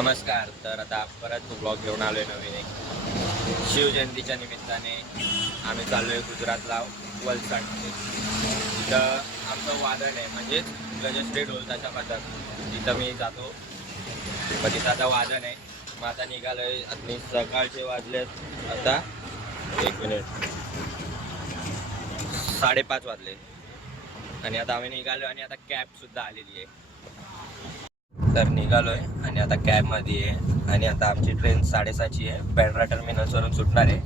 नमस्कार. तर आता परत ब्लॉग घेऊन आलोय नवीन एक. शिवजयंतीच्या निमित्ताने आम्ही चाललोय गुजरातला वलसाड. तिथं आमचं वादन आहे, म्हणजेच गजश्री ढोलताचा पथक. तिथं मी जातो, मग तिथं आता वादन आहे. मग आता निघालोय. आणि सकाळचे वाजलेत आता 5:30 वाजले आणि आता आम्ही निघालो आणि आता कॅब सुद्धा आलेली आहे. तर निघालोय आणि आता कॅब मध्ये आहे आणि आता आमची ट्रेन 6:30ची आहे. बँड्रा टर्मिनल्स वरून सुटणार आहे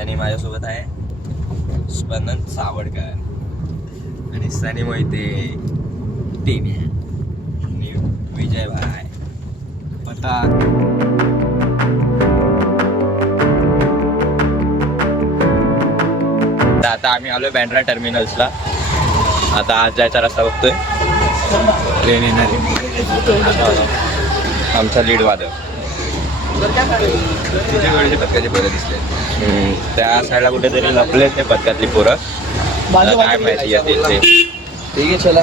आणि माझ्यासोबत आहे स्पंदन सावडकर आणि सनी मोहिते, टीने आणि विजय भाई पता. आता आम्ही आलोय बँड्रा टर्मिनल्सला. आता आज जायचा रस्ता बघतोय. ट्रेन येणार आमचा लीड वादळ पथकाचे पोरं दिसले. त्या साईडला कुठेतरी लपले ते पथकातली पोरं. काय माहिती येतील ते. ठीक आहे, चला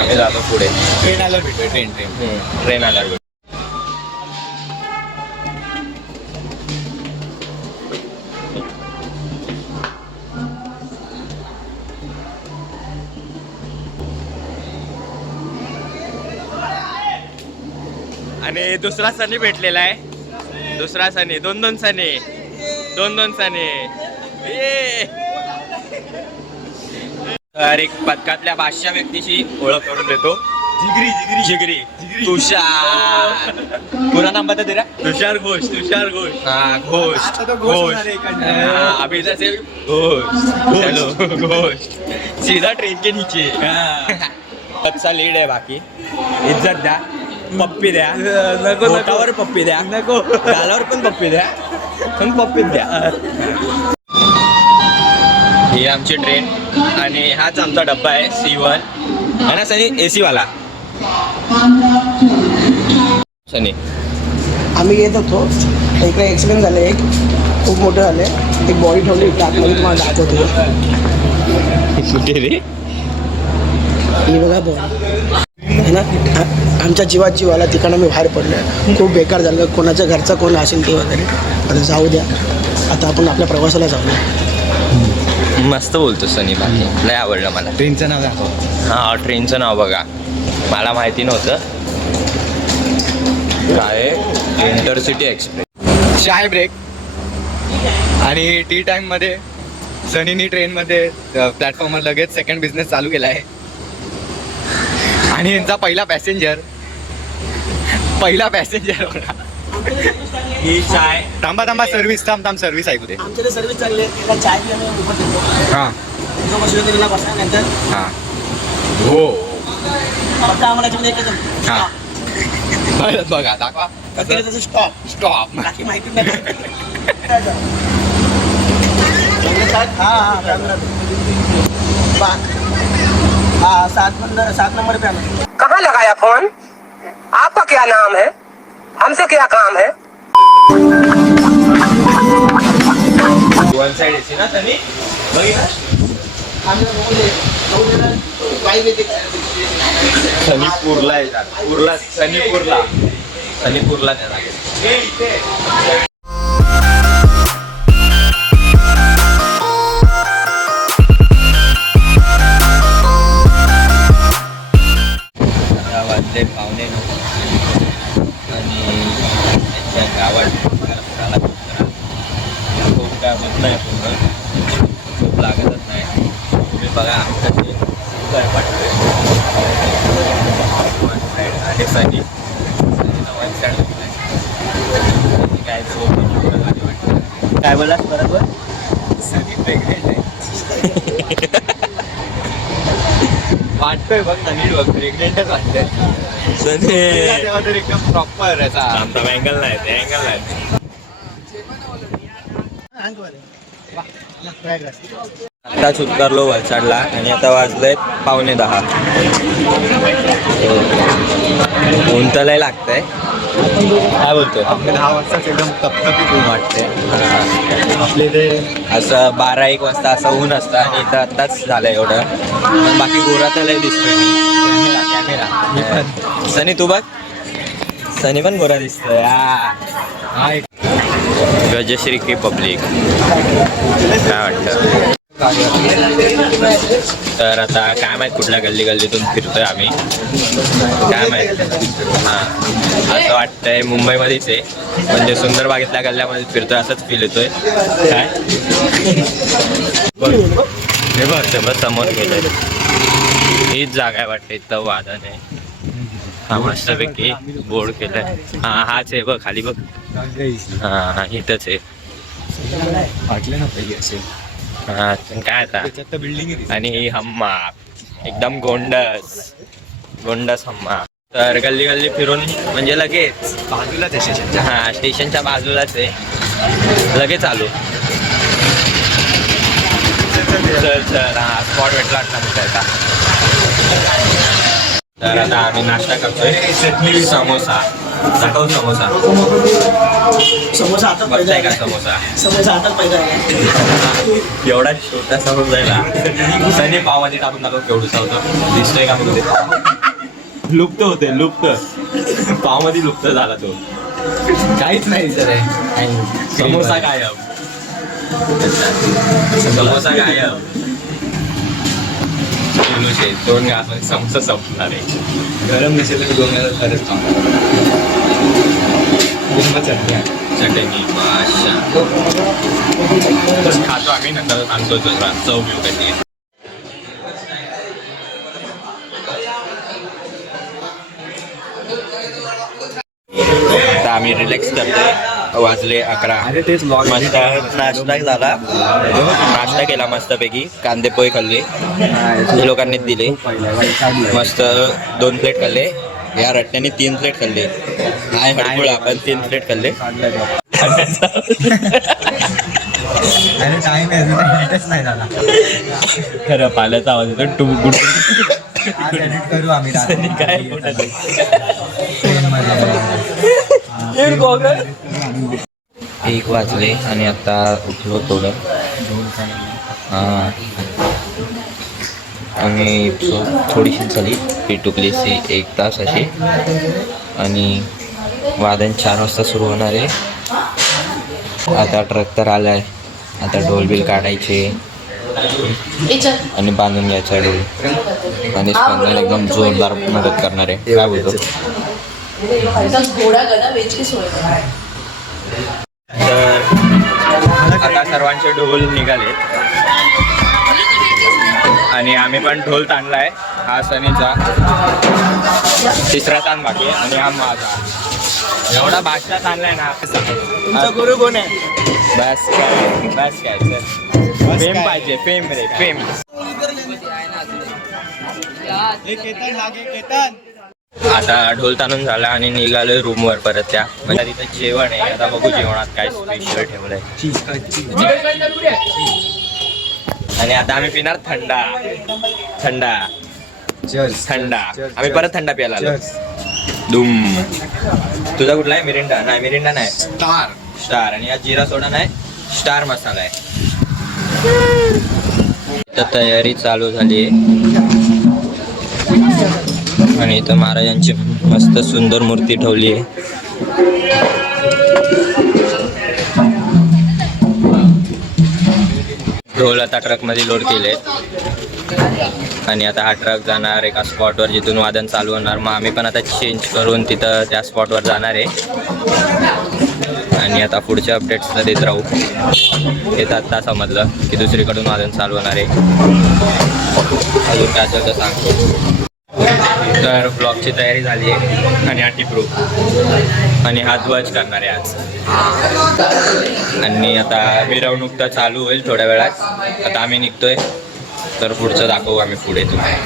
आम्ही जातो पुढे. ट्रेन आल्यावर भेटूया. ट्रेन आल्यावर. आणि दुसरा सनी भेटलेला आहे. दुसरा सनी, दोन सनी. तर एक पथकातल्या 500 व्यक्तीची ओळख करून देतो. जिगरी तुषार. पूरा नाम बता तेरा? तुषार घोष. हाँ घोष. अभी से घोष सीधा ट्रेन के नीचे. सबसा लीड आहे. बाकी इज्जत द्या, पप्पी द्या, पोटावर पप्पी द्या, नको गालावर पण पप्पी द्या, पण पप्पीत द्या. ही आमची ट्रेन आणि हाच आमचा डब्बा आहे C1 है ना सनी? AC वाला. सनी आम्ही येत होतो इकडे. एक्सिडेंट झाले, एक खूप मोठं झाले. एक बॉडी ठेवली इकडे आतमध्ये, तुम्हाला दाखवतो. कुठे रे? ही बघा बॉडी है ना. आमच्या जीवात जीवाला तिकडनं मी बाहेर पडलो. खूप बेकार झालं. कोणाच्या घरचा कोण असेल ते वगैरे. आता जाऊ द्या, आता आपण आपल्या प्रवासाला जाऊया. मस्त बोलतो सनी. बाकी नाही आवडलं मला. ट्रेनचं नाव दाखव. हा, ट्रेनचं नाव बघा, मला माहिती नव्हतं. काय इंटरसिटी एक्सप्रेस. चाय ब्रेक आणि टी टाईममध्ये सनीनी ट्रेनमध्ये प्लॅटफॉर्मवर लगेच सेकंड बिझनेस चालू केला आहे. आणि यांचा पहिला पॅसेंजर होता. ही चाय. थांबा सर्व्हिस. थांब सर्व्हिस ऐकू दे. आमच्याकडे सर्व्हिस चालली आहे. तिला चाय पिण्याने उभं ठेवतो. हां जो बसलो तिला बसा. नंतर हां हो फक्त आम्हाला याच्यामध्ये एकच हां बघा दाखवा त्याचं स्टॉप स्टॉप. बाकी माहिती नाही. हाँ 7 नंबर पे आना. कहाँ लगाया फोन? आपका क्या नाम है? हमसे क्या काम है? वन साइड AC ना सनी? सनीपूरला येतात. सनीपूरला त्याला. वाजले 9:45 आणि त्यांच्या गावात फिरायला खूप काय होत नाही. पूर्ण खूप लागतच नाही. तुम्ही बघा आमच्याशी काय वाटतोय. वन साईड आहे सनी. वन साईड काय झोप वाटतं. काय बोलास बरोबर? सनी प्रेग्नेंट आहे. वाटतोय बघ सनी, बघ प्रेग्नेंटच वाटतंय सनी. तेव्हा तर एकदम प्रॉपर याचा आमचा अँगल नाही. ते अँगल नाही. आताच उतरलो वलसाडला आणि आता वाजलंय 9:45. ऊन तर लय लागतंय. काय बोलतोय? आपल्या 10 वाजताच एकदम तपतपीत ऊन वाटते. आपले ते असं 12-1 वाजता असं ऊन असतं आणि इथं आत्ताच झालं एवढं. बाकी गोरा तर लय दिसतोय. कॅमेरा सनी तू बघ. सनी पण गोरा दिसतोय गजश्री की पब्लिक काय वाटतं. तर आता काय माहित कुठल्या गल्ली गल्लीतून फिरतोय आम्ही काय माहित. हां असं वाटतंय मुंबईमध्येच आहे म्हणजे सुंदरबागेतल्या गल्ल्यामध्ये फिरतोय असंच फील येतोय. काय हे बघ सगळं समोर गेलं हीच जागा आहे वाटते इथं वादन आहे. हा मस्तपैकी बोर्ड केलाय. हा हाच आहे बघ खाली बघ. हा इथंच आहे. वाटले ना पहिले असे हा काय आता बिल्डिंग आणि ही हम्मा एकदम गोंडस हम्मा. तर गल्ली गल्ली फिरून म्हणजे लगेच बाजूलाच आहे स्टेशनच्या. हा स्टेशनच्या बाजूलाच आहे लगेच आलो. चल हा स्पॉट भेटला आता. तर आता आम्ही नाश्ता करतोय. समोसा दाखव समोसा. समोसा आता बघताय का समोसा. समोसा आता पैदा एवढा छोटा समोसा आहे ना. सनी पावभाजी टाकून दाखव केवढूसा होतं दिसतोय का म्हणजे लुप्त होते पावमध्ये लुप्त झाला तो. काहीच नाही सर समोसा गायब. समोसा गायब. दोन घास समोसा संपणार आहे. गरम नसेल तर 2 वेळा खरंच चटणी माशा खातो आम्ही नंतर सांगतो चव घेऊ कधी. आता आम्ही रिलॅक्स करतोय. वाजले 11. अरे तेच मस्त नाश्ता झाला. नाश्ता केला मस्तपैकी. कांदे पोहे खाल्ले हे लोकांनीच दिले. मस्त 2 प्लेट खाल्ले. या रट्ट्याने 3 प्लेट खाल्ले. काय हडकुळ आपण 3 प्लेट खाल्ले. नाही झाला खरं पाल्याचा आवाज येतो टू गुड. करू आम्ही काय एक वाजले आणि आता उठलो थोडं. हां आणि थोडीशी झाली पिटुकलीची 1 तास अशी. आणि वादन 4 वाजता सुरू होणार आहे. आता ट्रक तर आला आहे. आता ढोल बिल काढायचे आणि बांधून घ्यायचा ढोल. आणि स्पंदन एकदम जोरदार मदत करणार आहे. काय बोलतो. तर आता सर्वांचे ढोल निघाले आणि आम्ही पण ढोल ताणलाय. हा सनीचा 3रा ताण बाकी आणि हा माझा. एवढा भाषा ताणलाय ना. तुमचा गुरु कोण आहे. बस काय चल फेम पाहिजे. फेम रे फेम. आता ढोल ताणून झाला आणि निघालोय रूमवर परत. त्या म्हणजे तिथं जेवण आहे. आता बघू जेवणात काय स्पेशल ठेवलंय. आणि आता आम्ही पिणार थंडा. आम्ही परत थंडा प्यायला आलो. दुम. तुझा कुठला आहे. मिरिंडा नाही. मिरिंडा नाही. स्टार. आणि हा जिरा सोडा नाही. स्टार मसाला आहे. इथं तयारी चालू झाली आहे. आणि इथं महाराजांची मस्त सुंदर मूर्ती ठेवली आहे. ढोल आता ट्रकमध्ये लोड केले आणि आता हा ट्रक जाणार एका स्पॉटवर जिथून वादन चालू होणार. मग आम्ही पण आता चेंज करून तिथं त्या स्पॉटवर जाणार आहे. आणि आता पुढच्या अपडेट्सला देत राहू. येत आता समजलं की दुसरीकडून वादन चालू होणार आहे. अजून काय असेल तर सांगतो. तर ब्लॉगची तयारी झाली आहे आणि हा टिपरू आणि हा ध्वज करणार आहे आज. आणि आता मिरवणूक तर चालू होईल थोड्या वेळात. आता आम्ही निघतोय. तर पुढचं दाखवू आम्ही पुढे तुम्हाला.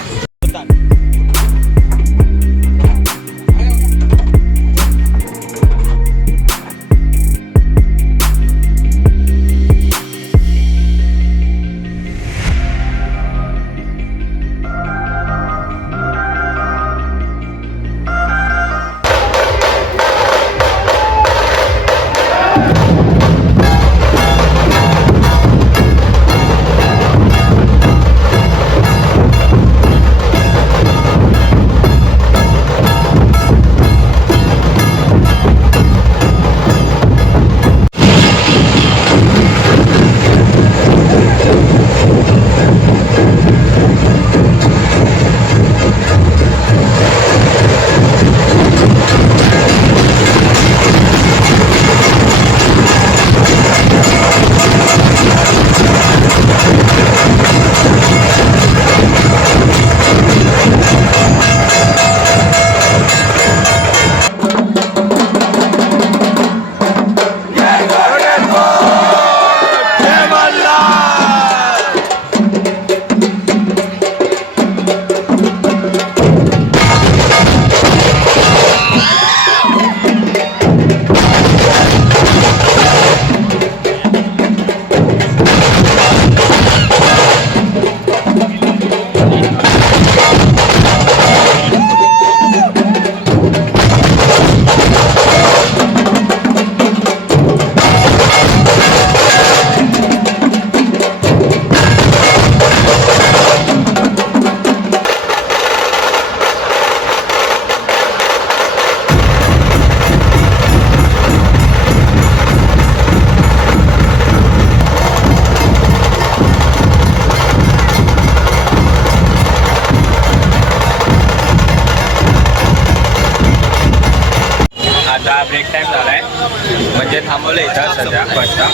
इथं सध्या बसचा.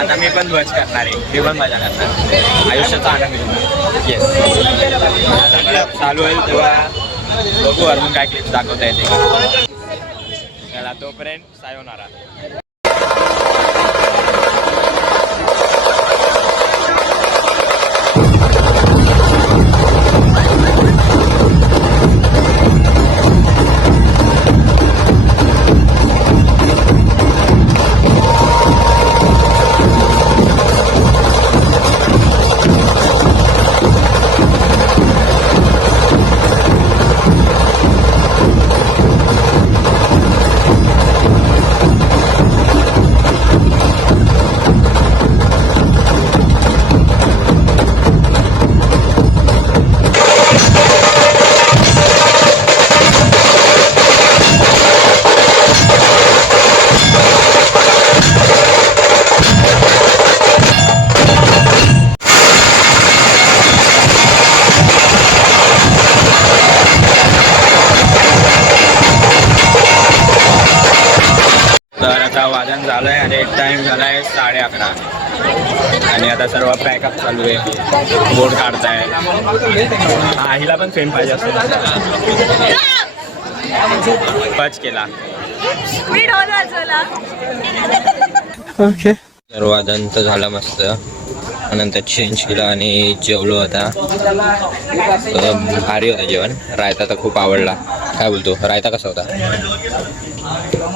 आता मी पण बस करणार आहे, मी पण मजा करणार, आयुष्याचा आनंद घेणार. येस, चालू होईल तेव्हा बघू अजून काय क्लिप्स दाखवता येते. चला तोपर्यंत सायोनारा. तर आता वादन झालं आहे आणि टाईम झाला आहे 11:30 आणि आता सर्व पॅकअप चालू आहे, बोर्ड काढताय. हा हिला पण फेम पाहिजे असतो, पच केला. तर वादन तर झालं मस्त, नंतर चेंज केला आणि जेवलो आता. भारी होतं जेवण. रायता तर खूप आवडला. काय बोलतो, रायता कसा होता?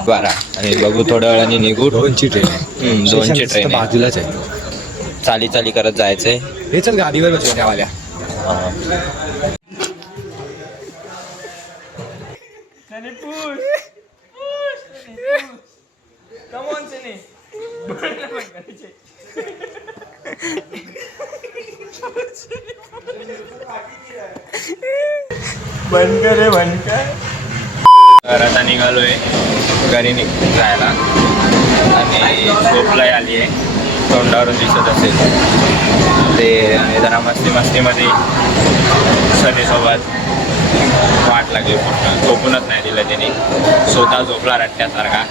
12 आणि बघू थोड्या वेळाने निघू. 2ची ट्रेन 2ची ट्रेन बाजूलाच आहे. चाली करत जायचंय. हे चल गाडीवर बसून त्यावाल्या. तर आता निघालोय घरी जायला आणि झोपलाही आली आहे, तोंडावरून दिसत असेल ते. जरा मस्तीमध्ये सनीसोबत वाट लागली, पूर्ण झोपूनच नाही दिलं त्याने, स्वतः झोपला रट्ट्यासारखा.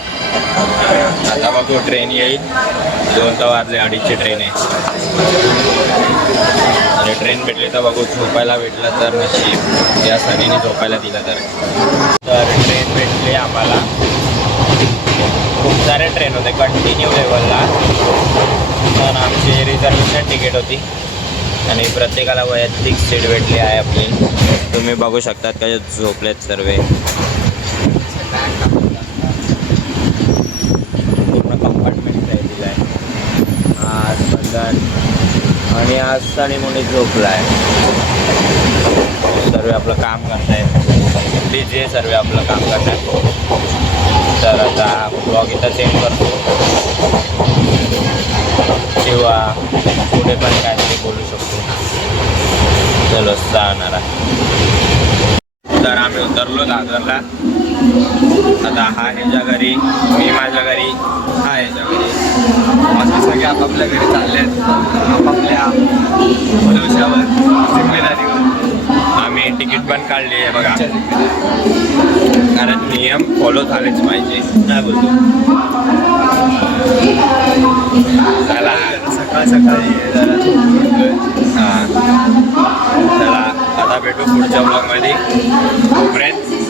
आता बघू ट्रेन येईल, 2 वाजले, 2:30ची ट्रेन आहे आणि ट्रेन भेटली तर बघू, झोपायला भेटलं तर नशीब, या सनीने झोपायला दिलं तर. ट्रेन भेटली आम्हाला. खूप सारे ट्रेन होते कंटिन्यू लेवलला, पण आमची रिझर्वेशन तिकीट होती आणि प्रत्येकाला वैयक्तिक सीट भेटली आहे आपली. तुम्ही बघू शकतात का झोपलेत सर्व. पूर्ण कंपार्टमेंट आहे दिलं आहे. आज बंधन आणि आज सनी मुनी झोपला आहे. सर्व आपलं काम करतायत, बिझी आहे सर्व आपलं काम करतायत. तर आता ब्लॉग इथं सेंड करतो किंवा पुढे पण काहीतरी बोलू शकतो. चलो जाणारा. तर आम्ही उतरलो दादरला. आता हा ह्याच्या घरी, मी माझ्या घरी, हा ह्याच्या घरी. आम्ही सगळे आपापल्या घरी चालले आहेत, आपापल्या भरोश्यावर, जिम्मेदारीवर. आम्ही तिकीट पण काढली आहे बघा, कारण नियम फॉलो झालेच पाहिजे. काय बोलतो, चला सकाळी हां चला आता भेटू पुढच्या ब्लॉगमध्ये. तोपर्यंत